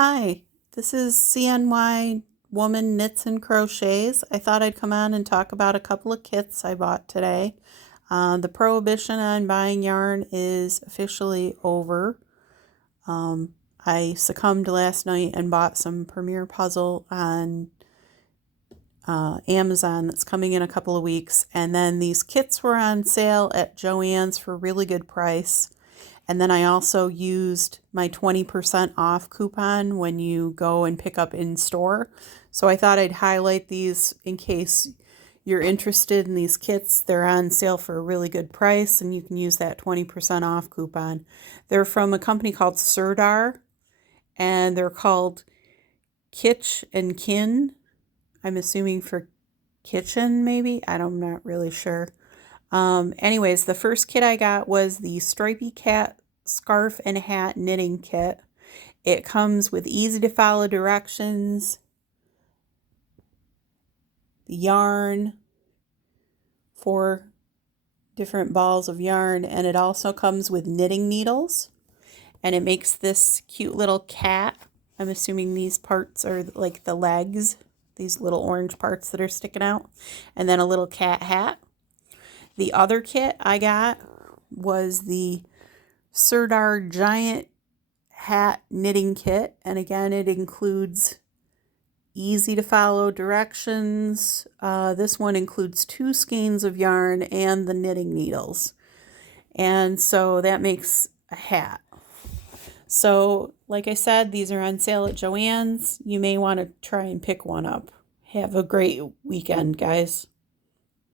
Hi, this is CNY Woman Knits and Crochets. I thought I'd come on and talk about a couple of kits I bought today. The prohibition on buying yarn is officially over. I succumbed last night and bought some Premier Puzzle on Amazon that's coming in a couple of weeks. And then these kits were on sale at Joann's for a really good price. And then I also used my 20% off coupon when you go and pick up in store. So I thought I'd highlight these in case you're interested in these kits. They're on sale for a really good price and you can use that 20% off coupon. They're from a company called Sirdar and they're called Kitch and Kin. I'm assuming for kitchen maybe. I'm not really sure. Anyways, the first kit I got was the Stripey Cat Scarf and Hat Knitting Kit. It comes with easy to follow directions, the yarn, 4 different balls of yarn, and it also comes with knitting needles. And it makes this cute little cat. I'm assuming these parts are like the legs, these little orange parts that are sticking out, and then a little cat hat. The other kit I got was the Sirdar Giant Hat Knitting Kit. And again, it includes easy to follow directions. This one includes 2 skeins of yarn and the knitting needles. And so that makes a hat. So like I said, these are on sale at Joann's. You may want to try and pick one up. Have a great weekend, guys.